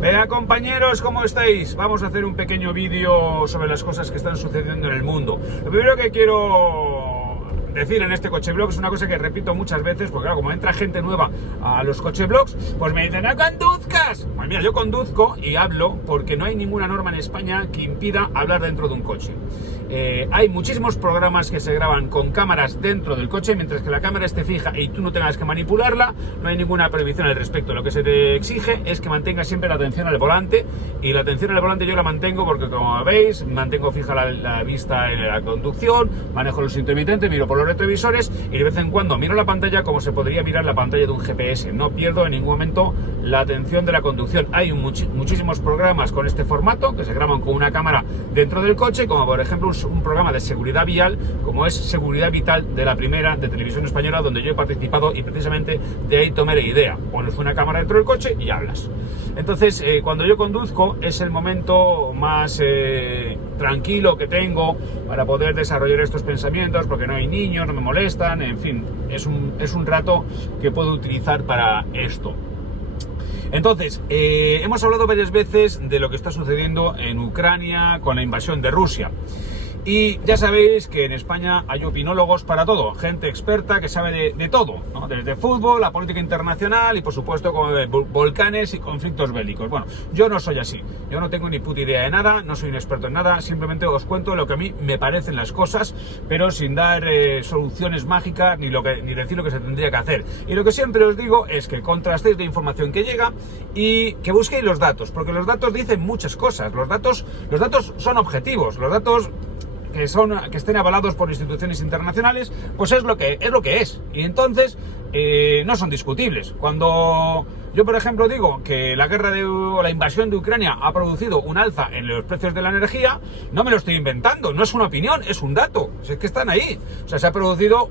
Vea, compañeros, ¿cómo estáis? Vamos a hacer un pequeño vídeo sobre las cosas que están sucediendo en el mundo. Lo primero que quiero decir en este Coche Blog es una cosa que repito muchas veces, porque claro, como entra gente nueva a los Coche Blogs, pues me dicen, ¡no conduzcas! Pues mira, yo conduzco y hablo porque no hay ninguna norma en España que impida hablar dentro de un coche. Hay muchísimos programas que se graban con cámaras dentro del coche, mientras que la cámara esté fija y tú no tengas que manipularla, no hay ninguna prohibición al respecto. Lo que se te exige es que mantengas siempre la atención al volante, y la atención al volante yo la mantengo porque, como veis, mantengo fija la vista en la conducción, manejo los intermitentes, miro por los retrovisores y de vez en cuando miro la pantalla como se podría mirar la pantalla de un GPS. No pierdo en ningún momento la atención de la conducción. Hay muchísimos programas con este formato que se graban con una cámara dentro del coche, como por ejemplo un programa de seguridad vial, como es Seguridad Vital de La Primera, de Televisión Española, donde yo he participado y precisamente de ahí tomé la idea. Pones una cámara dentro del coche y hablas. Entonces, cuando yo conduzco es el momento más tranquilo que tengo para poder desarrollar estos pensamientos, porque no hay niños, no me molestan, en fin, es un rato que puedo utilizar para esto. Entonces, hemos hablado varias veces de lo que está sucediendo en Ucrania con la invasión de Rusia. Y ya sabéis que en España hay opinólogos para todo, gente experta que sabe de todo, ¿no? Desde fútbol, la política internacional y por supuesto como volcanes y conflictos bélicos. Bueno, yo no soy así, yo no tengo ni puta idea de nada, no soy un experto en nada, simplemente os cuento lo que a mí me parecen las cosas, pero sin dar soluciones mágicas ni decir lo que se tendría que hacer. Y lo que siempre os digo es que contrastéis la información que llega y que busquéis los datos, porque los datos dicen muchas cosas, los datos son objetivos, los datos que estén avalados por instituciones internacionales, pues es lo que es. Y entonces no son discutibles. Cuando yo, por ejemplo, digo que la invasión de Ucrania ha producido un alza en los precios de la energía, no me lo estoy inventando, no es una opinión, es un dato. Es que están ahí. O sea, se ha producido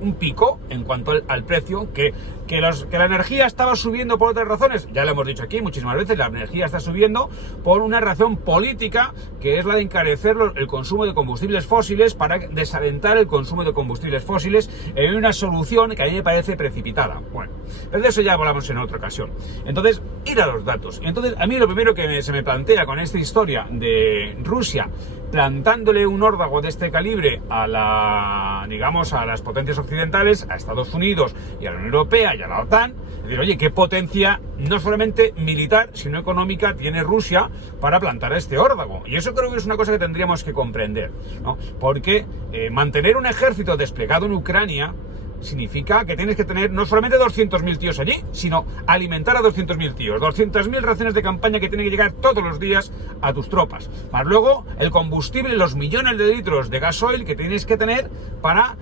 un pico en cuanto al precio, que la energía estaba subiendo por otras razones, ya lo hemos dicho aquí muchísimas veces, la energía está subiendo por una razón política, que es la de encarecer el consumo de combustibles fósiles para desalentar el consumo de combustibles fósiles en una solución que a mí me parece precipitada. Bueno, pero de eso ya hablamos en otra ocasión. Entonces, ir a los datos. Entonces, a mí lo primero que se me plantea con esta historia de Rusia plantándole un órdago de este calibre a las potencias occidentales, a Estados Unidos y a la Unión Europea y a la OTAN, es decir, oye, qué potencia no solamente militar, sino económica tiene Rusia para plantar este órdago. Y eso creo que es una cosa que tendríamos que comprender, ¿no? Porque mantener un ejército desplegado en Ucrania significa que tienes que tener no solamente 200.000 tíos allí, sino alimentar a 200.000 tíos, 200.000 raciones de campaña que tienen que llegar todos los días a tus tropas. Más luego el combustible, los millones de litros de gasoil que tienes que tener para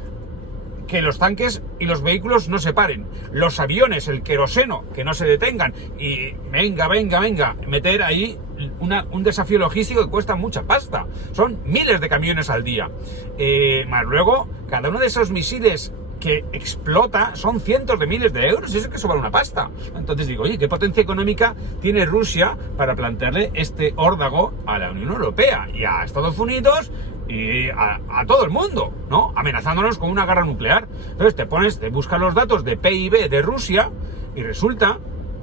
que los tanques y los vehículos no se paren, los aviones, el queroseno, que no se detengan, y venga, meter ahí un desafío logístico que cuesta mucha pasta. Son miles de camiones al día. Más luego, cada uno de esos misiles que explota son cientos de miles de euros, y eso es que sobra una pasta. Entonces digo, oye, ¿qué potencia económica tiene Rusia para plantearle este órdago a la Unión Europea y a Estados Unidos y a todo el mundo, ¿no? Amenazándonos con una guerra nuclear? Entonces te buscas los datos de PIB de Rusia y resulta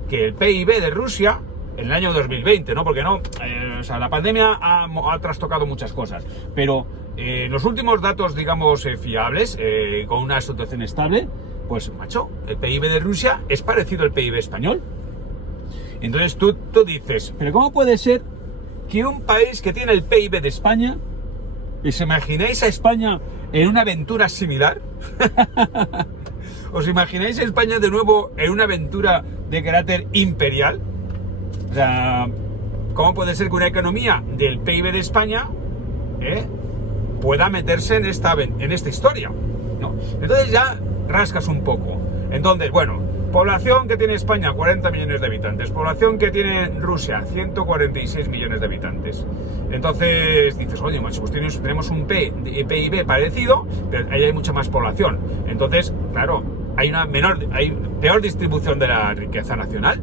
que el PIB de Rusia en el año 2020, ¿no? Porque la pandemia ha trastocado muchas cosas, pero los últimos datos, digamos, fiables, con una situación estable, pues, macho, el PIB de Rusia es parecido al PIB español. Entonces tú dices, ¿pero cómo puede ser que un país que tiene el PIB de España, ¿os imagináis a España en una aventura similar? ¿Os imagináis a España de nuevo en una aventura de carácter imperial? O sea, ¿cómo puede ser que una economía del PIB de España pueda meterse en esta historia, ¿no? Entonces ya rascas un poco. Entonces, bueno, población que tiene España, 40 millones de habitantes. Población que tiene Rusia, 146 millones de habitantes. Entonces dices, oye, macho, pues tenemos un PIB parecido, pero ahí hay mucha más población. Entonces, claro, hay peor distribución de la riqueza nacional.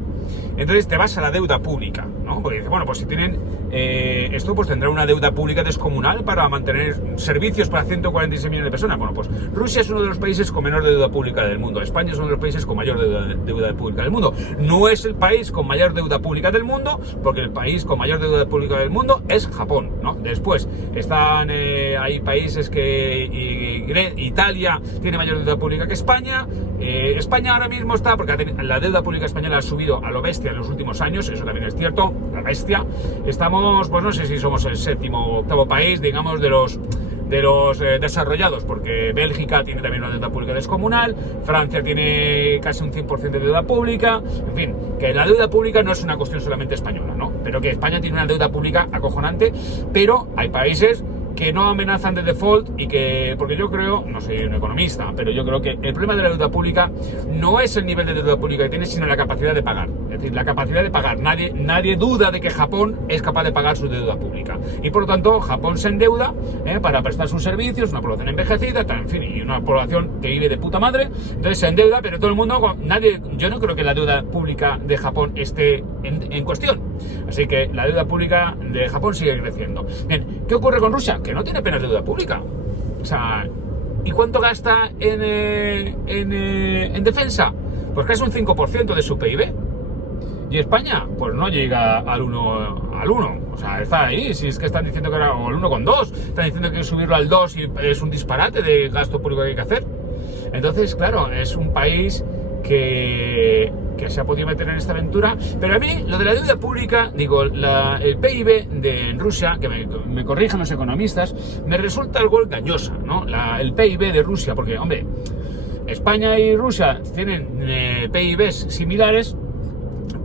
Entonces te vas a la deuda pública, ¿no? Porque dices, bueno, pues si tienen esto pues tendrá una deuda pública descomunal para mantener servicios para 146 millones de personas. Bueno, pues Rusia es uno de los países con menor deuda pública del mundo. España es uno de los países con mayor deuda pública del mundo. No es el país con mayor deuda pública del mundo, porque el país con mayor deuda pública del mundo es Japón, ¿no? Después están, hay países que Italia tiene mayor deuda pública que España. España ahora mismo está, porque la deuda pública española ha subido a lo bestia en los últimos años, eso también es cierto, la bestia. Estamos, pues no sé si somos el séptimo o octavo país, digamos, de los desarrollados, porque Bélgica tiene también una deuda pública descomunal, Francia tiene casi un 100% de deuda pública, en fin, que la deuda pública no es una cuestión solamente española, ¿no? Pero que España tiene una deuda pública acojonante, pero hay países que no amenazan de default y que, porque yo creo, no soy un economista, pero yo creo que el problema de la deuda pública no es el nivel de deuda pública que tiene, sino la capacidad de pagar. Es decir, la capacidad de pagar. Nadie duda de que Japón es capaz de pagar su deuda pública. Y por lo tanto, Japón se endeuda para prestar sus servicios, una población envejecida, en fin, y una población que vive de puta madre. Entonces se endeuda, pero todo el mundo, yo no creo que la deuda pública de Japón esté en cuestión. Así que la deuda pública de Japón sigue creciendo. Bien, ¿qué ocurre con Rusia? Que no tiene apenas deuda pública. O sea, ¿y cuánto gasta en defensa? Pues casi un 5% de su PIB. ¿Y España? Pues no llega al 1. O sea, está ahí. Si es que están diciendo que era o el 1,2, están diciendo que subirlo al 2 y es un disparate de gasto público que hay que hacer. Entonces, claro, es un país que se ha podido meter en esta aventura, pero a mí lo de la deuda pública, digo, el PIB de Rusia, que me corrijan los economistas, me resulta algo engañosa, ¿no? El PIB de Rusia, porque, hombre, España y Rusia tienen PIBs similares,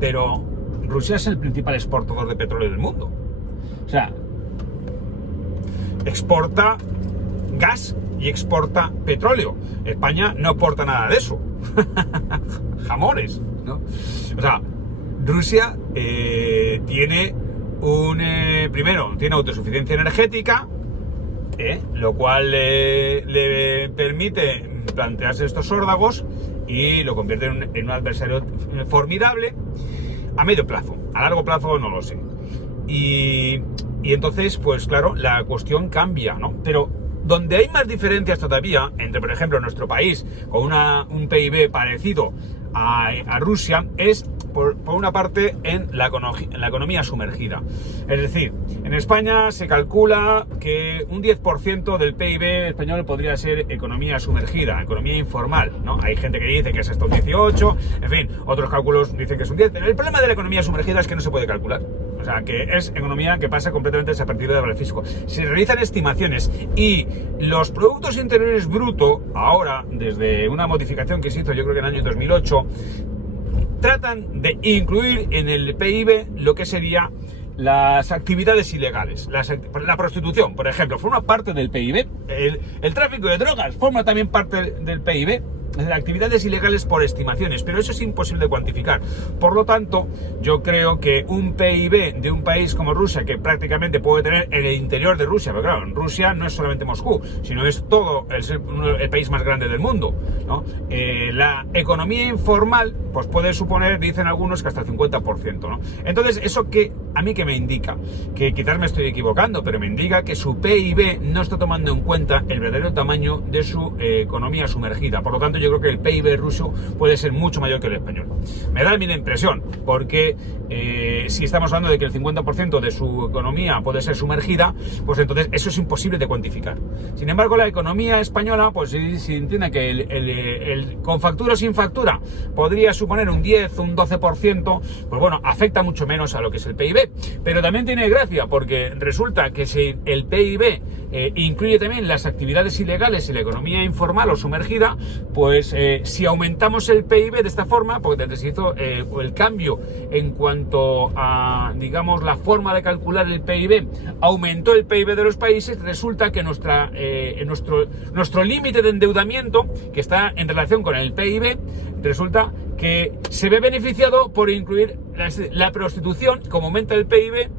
pero Rusia es el principal exportador de petróleo del mundo. O sea, exporta gas y exporta petróleo. España no aporta nada de eso. Jamones, ¿no? O sea, Rusia tiene primero, tiene autosuficiencia energética, lo cual le permite plantearse estos órdagos y lo convierte en un adversario formidable a medio plazo. A largo plazo no lo sé. Y entonces, pues claro, la cuestión cambia, ¿no? Pero donde hay más diferencias todavía entre, por ejemplo, nuestro país con un PIB parecido a Rusia es, por una parte, en la economía sumergida. Es decir, en España se calcula que un 10% del PIB español podría ser economía sumergida, economía informal, ¿no? Hay gente que dice que es hasta un 18, en fin, otros cálculos dicen que es un 10. Pero el problema de la economía sumergida es que no se puede calcular. O sea, que es economía que pasa completamente desapercibida del fisco. Se realizan estimaciones y los productos interiores brutos, ahora, desde una modificación que se hizo, yo creo que en el año 2008, tratan de incluir en el PIB lo que sería las actividades ilegales. La prostitución, por ejemplo, forma parte del PIB. El tráfico de drogas forma también parte del PIB. Actividades ilegales por estimaciones, pero eso es imposible de cuantificar. Por lo tanto, yo creo que un PIB de un país como Rusia, que prácticamente puede tener en el interior de Rusia, pero claro, en Rusia no es solamente Moscú, sino es todo el país más grande del mundo, ¿no? La economía informal, pues puede suponer, dicen algunos, que hasta el 50%, ¿no? Entonces, eso que a mí que me indica, que quizás me estoy equivocando, pero me indica que su PIB no está tomando en cuenta el verdadero tamaño de su economía sumergida. Por lo tanto, yo creo que el PIB ruso puede ser mucho mayor que el español. Me da a mí la impresión, porque si estamos hablando de que el 50% de su economía puede ser sumergida, pues entonces eso es imposible de cuantificar. Sin embargo, la economía española, pues si entiende que el con factura o sin factura podría suponer un 10, un 12%, pues bueno, afecta mucho menos a lo que es el PIB. Pero también tiene gracia, porque resulta que si el PIB incluye también las actividades ilegales y la economía informal o sumergida, pues si aumentamos el PIB de esta forma, porque desde se hizo el cambio en cuanto a, digamos, la forma de calcular el PIB, aumentó el PIB de los países, resulta que nuestro límite de endeudamiento, que está en relación con el PIB, resulta que se ve beneficiado por incluir la prostitución. Como aumenta el PIB,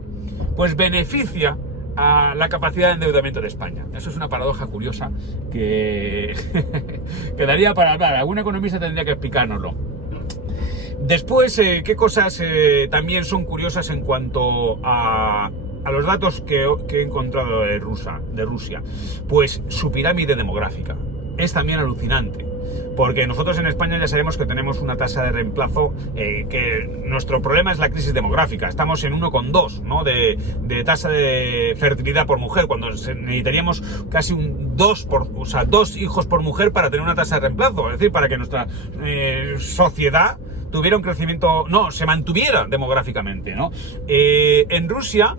pues beneficia a la capacidad de endeudamiento de España. Eso es una paradoja curiosa que quedaría para hablar. Algún economista tendría que explicárnoslo. Después, ¿qué cosas también son curiosas en cuanto a a los datos que he encontrado de Rusia, pues su pirámide demográfica es también alucinante. Porque nosotros en España ya sabemos que tenemos una tasa de reemplazo, que nuestro problema es la crisis demográfica. Estamos en 1,2, ¿no? de tasa de fertilidad por mujer, cuando necesitaríamos casi dos hijos por mujer para tener una tasa de reemplazo. Es decir, para que nuestra sociedad tuviera un crecimiento, se mantuviera demográficamente, ¿no? En Rusia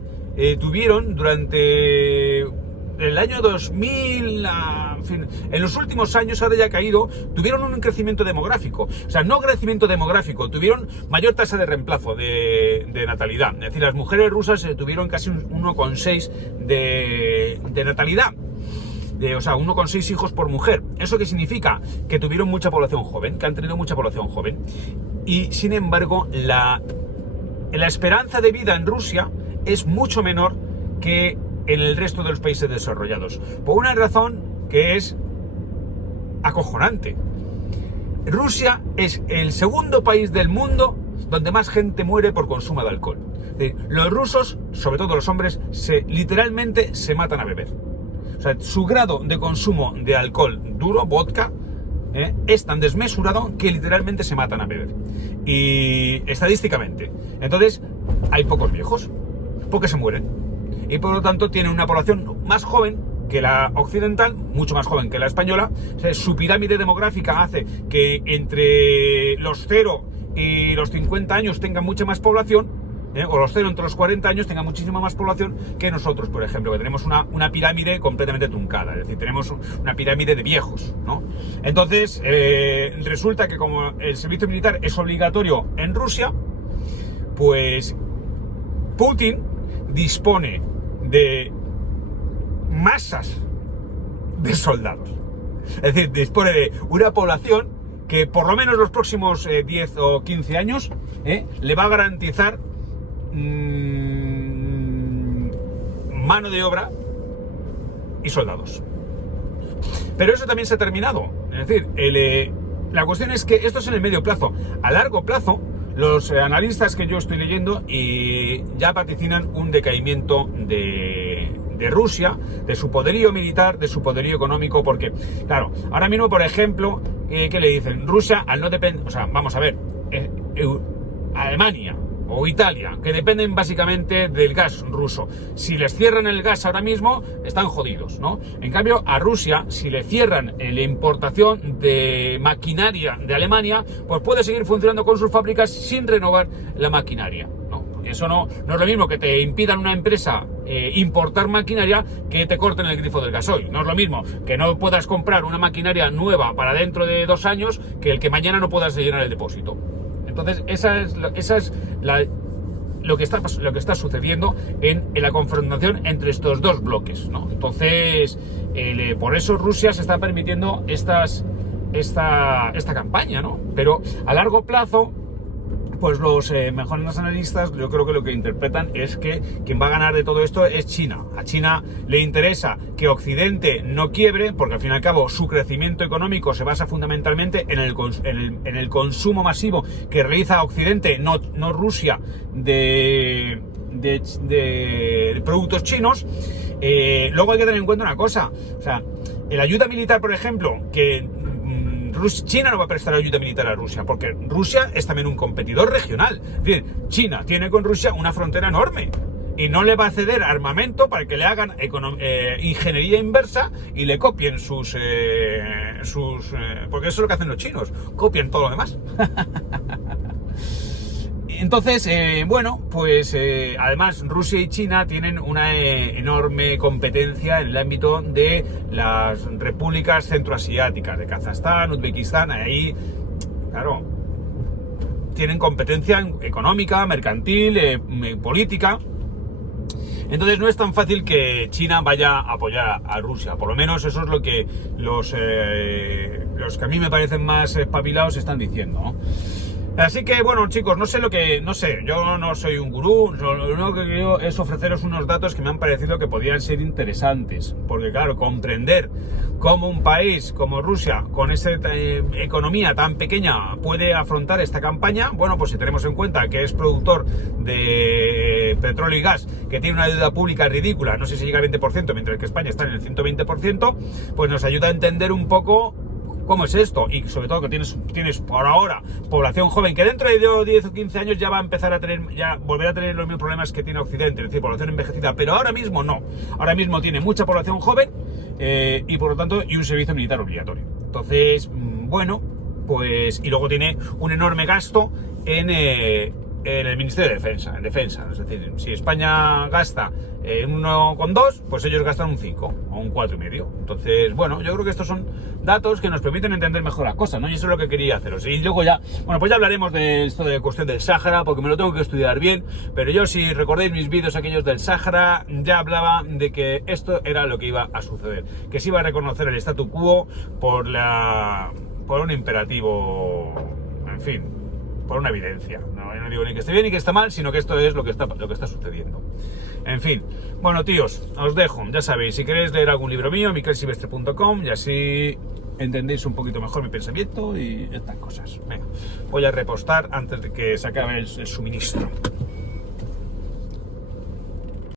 tuvieron durante el año 2000, en los últimos años, ahora ya ha caído, tuvieron un crecimiento demográfico. O sea, no crecimiento demográfico, tuvieron mayor tasa de reemplazo de natalidad. Es decir, las mujeres rusas tuvieron casi un 1,6 de natalidad. O sea, 1,6 hijos por mujer. ¿Eso qué significa? Que tuvieron mucha población joven, que han tenido mucha población joven. Y, sin embargo, la esperanza de vida en Rusia es mucho menor que en el resto de los países desarrollados, por una razón que es acojonante. Rusia es el segundo país del mundo donde más gente muere por consumo de alcohol. Es decir, los rusos, sobre todo los hombres, literalmente se matan a beber. O sea, su grado de consumo de alcohol duro, vodka, es tan desmesurado que literalmente se matan a beber. Y estadísticamente. Entonces, hay pocos viejos, porque se mueren. Y por lo tanto tienen una población más joven que la occidental, mucho más joven que la española. O sea, su pirámide demográfica hace que entre los 0 y los 50 años tengan mucha más población, o los 0 entre los 40 años tengan muchísima más población que nosotros, por ejemplo, que tenemos una pirámide completamente truncada. Es decir, tenemos una pirámide de viejos, ¿no? Entonces, resulta que como el servicio militar es obligatorio en Rusia, pues Putin dispone de masas de soldados. Es decir, dispone de una población que por lo menos los próximos 10 o 15 años le va a garantizar mano de obra y soldados. Pero eso también se ha terminado. Es decir, la cuestión es que esto es en el medio plazo. A largo plazo, los analistas que yo estoy leyendo ya vaticinan un decaimiento de Rusia, de su poderío militar, de su poderío económico, porque, claro, ahora mismo, por ejemplo, ¿qué le dicen? Rusia, al no depender, o sea, vamos a ver, Alemania o Italia, que dependen básicamente del gas ruso. Si les cierran el gas ahora mismo, están jodidos, ¿no? En cambio, a Rusia, si le cierran la importación de maquinaria de Alemania, pues puede seguir funcionando con sus fábricas sin renovar la maquinaria, ¿no? Porque eso no es lo mismo que te impidan una empresa importar maquinaria que te corten el grifo del gasoil. No es lo mismo que no puedas comprar una maquinaria nueva para dentro de 2 años que el que mañana no puedas llenar el depósito. Entonces, esa es lo que está sucediendo en la confrontación entre estos dos bloques, ¿no? Entonces, por eso Rusia se está permitiendo esta campaña, ¿no? Pero a largo plazo, pues los mejores analistas, yo creo que lo que interpretan es que quien va a ganar de todo esto es China. A China le interesa que Occidente no quiebre, porque al fin y al cabo su crecimiento económico se basa fundamentalmente en el consumo masivo que realiza Occidente, no Rusia, de productos chinos. Luego hay que tener en cuenta una cosa, o sea, la ayuda militar, por ejemplo, que China no va a prestar ayuda militar a Rusia, porque Rusia es también un competidor regional. Es decir, China tiene con Rusia una frontera enorme y no le va a ceder armamento para que le hagan ingeniería inversa y le copien porque eso es lo que hacen los chinos, copian todo lo demás. Entonces, pues además Rusia y China tienen una enorme competencia en el ámbito de las repúblicas centroasiáticas, de Kazajstán, Uzbekistán. Ahí, claro, tienen competencia económica, mercantil, política. Entonces no es tan fácil que China vaya a apoyar a Rusia. Por lo menos eso es lo que los que a mí me parecen más espabilados están diciendo, ¿no? Así que, bueno, chicos, no sé, yo no soy un gurú, lo único que quiero es ofreceros unos datos que me han parecido que podrían ser interesantes, porque claro, comprender cómo un país como Rusia, con esa economía tan pequeña, puede afrontar esta campaña, bueno, pues si tenemos en cuenta que es productor de petróleo y gas, que tiene una deuda pública ridícula, no sé si llega al 20%, mientras que España está en el 120%, pues nos ayuda a entender un poco cómo es esto, y sobre todo que tienes por ahora población joven que dentro de 10 o 15 años ya va a empezar a tener, ya volverá a tener los mismos problemas que tiene Occidente, es decir, población envejecida, pero ahora mismo no, ahora mismo tiene mucha población joven y por lo tanto y un servicio militar obligatorio. Entonces, bueno, pues y luego tiene un enorme gasto en el Ministerio de Defensa, en defensa. Es decir, si España gasta 1,2, pues ellos gastan un 5 o un 4,5. Entonces, bueno, yo creo que estos son datos que nos permiten entender mejor las cosas, ¿no? Y eso es lo que quería haceros. Y luego ya, bueno, pues ya hablaremos de esto de cuestión del Sáhara, porque me lo tengo que estudiar bien, pero yo, si recordáis mis vídeos aquellos del Sáhara, ya hablaba de que esto era lo que iba a suceder, que se iba a reconocer el statu quo por un imperativo, en fin, por una evidencia. No digo ni que esté bien ni que esté mal, sino que esto es lo que está sucediendo. En fin, bueno, tíos, os dejo. Ya sabéis, si queréis leer algún libro mío, miquelsilvestre.com, y así entendéis un poquito mejor mi pensamiento y estas cosas. Venga, voy a repostar antes de que se acabe el suministro.